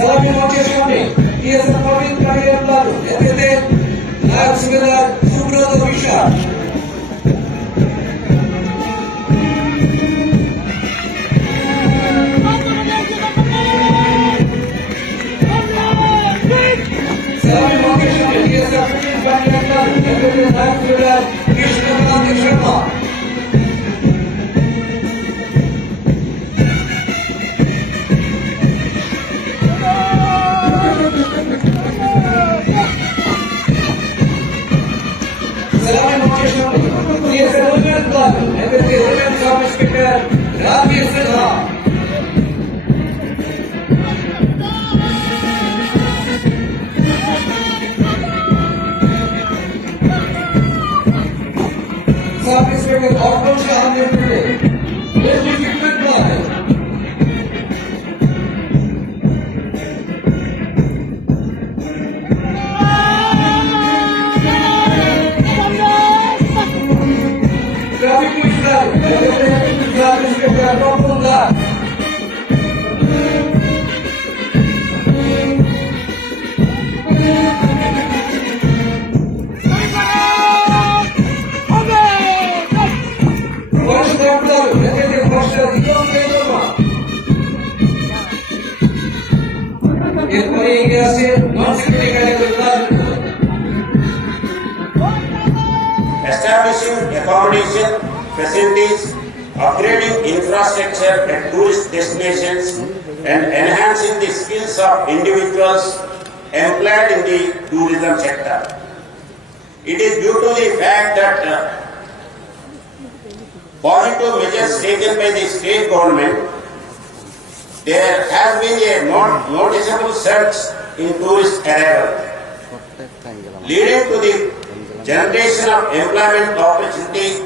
Sabi mo kayo kami, iya sa pamilya kaya lalo, ete lahat sila subrado bisya. Sabi mo kayo kami, iya sa pamilya kaya lalo, ete lahat sila subrado bisya. Establishing accommodation facilities, upgrading infrastructure at tourist destinations, and enhancing the skills of individuals employed in the tourism sector. It is due to the fact that positive measures taken by the state government, there has been a noticeable surge in tourist arrival, leading to the generation of employment opportunity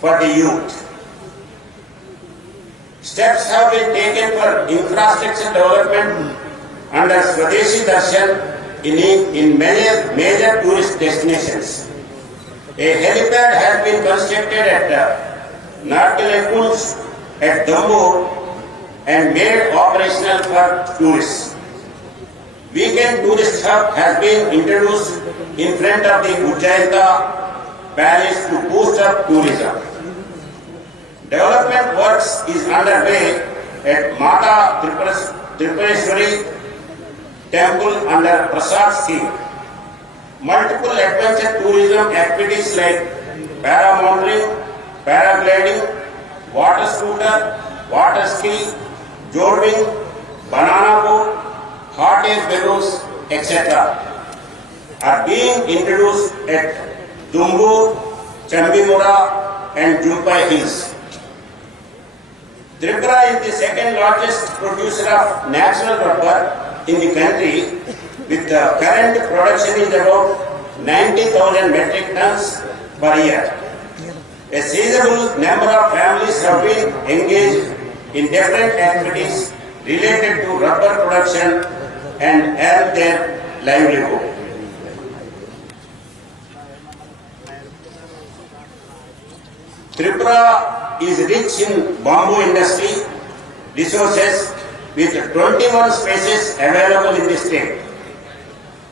for the youth. Steps have been taken for infrastructure development under Swadeshi Darshan in many major tourist destinations. A helipad has been constructed at Narkalekunds at Dambur and made operational for tourists. Weekend tourist hub has been introduced in front of the Ujjainta Palace to boost up tourism. Development works is underway at Mata Tripureswari Temple under Prasad scheme. Multiple adventure tourism activities like paramotoring, paragliding, water scooter, water ski, jogging, banana boat, hot air balloons, etc. are being introduced at Dumbu, Chambimura and Jumpai Hills. Tripura is the second largest producer of natural rubber in the country, with the current production is about 90,000 metric tons per year. A sizable number of families have been engaged in different activities related to rubber production and earn their livelihood. Tripura is rich in bamboo industry resources with 21 species available in the state.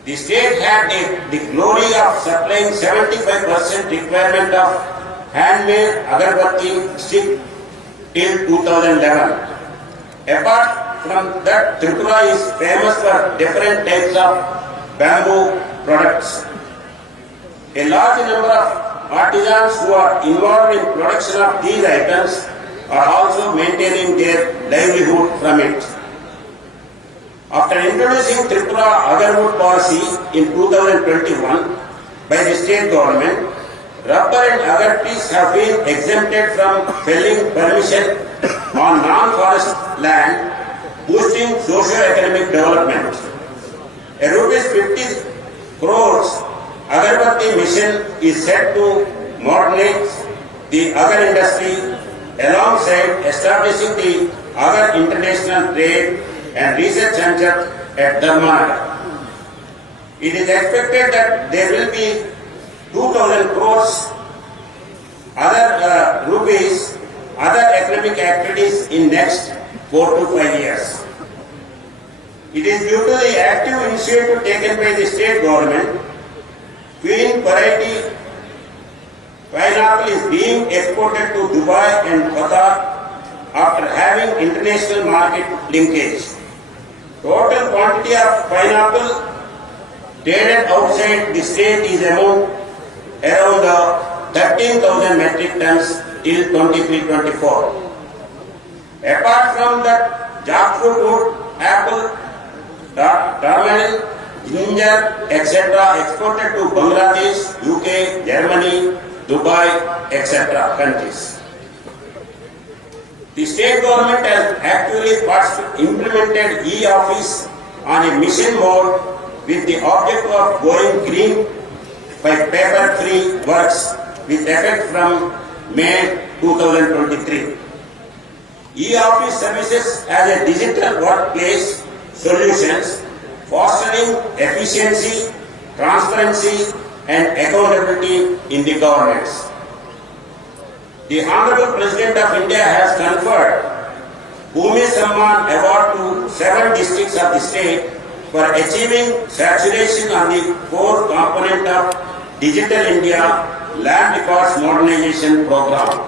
The state had the glory of supplying 75% requirement of handmade agarbatti stick till 2011. Apart from that, Tripura is famous for different types of bamboo products. A large number of artisans who are involved in production of these items are also maintaining their livelihood from it. After introducing Tripura Agarwood policy in 2021 by the state government, rubber and agar trees have been exempted from felling permission on non-forest land, boosting socio-economic development. A rupees 50 crores Agarbatti mission is set to modernize the agar industry alongside establishing the Agar International Trade and Research Center at Dharmanagar. It is expected that there will be 2,000 crores other rupees other economic activities in next 4 to 5 years. It is due to the active initiative taken by the state government, Queen variety pineapple is being exported to Dubai and Qatar after having international market linkage. Total quantity of pineapple traded outside the state is around 13,000 metric tons till 23-24. Apart from that, jackfruit wood, apple, turmeric, ginger, etc. exported to Bangladesh, UK, Germany, Dubai, etc. countries. The state government has actually implemented e-office on a mission mode with the objective of going green by paper-free works with effect from May 2023. E-office services as a digital workplace solutions fostering efficiency, transparency and accountability in the governments. The Honorable President of India has conferred Bhumi Samman Award to 7 districts of the state for achieving saturation on the core component of Digital India Land Records Modernization Program.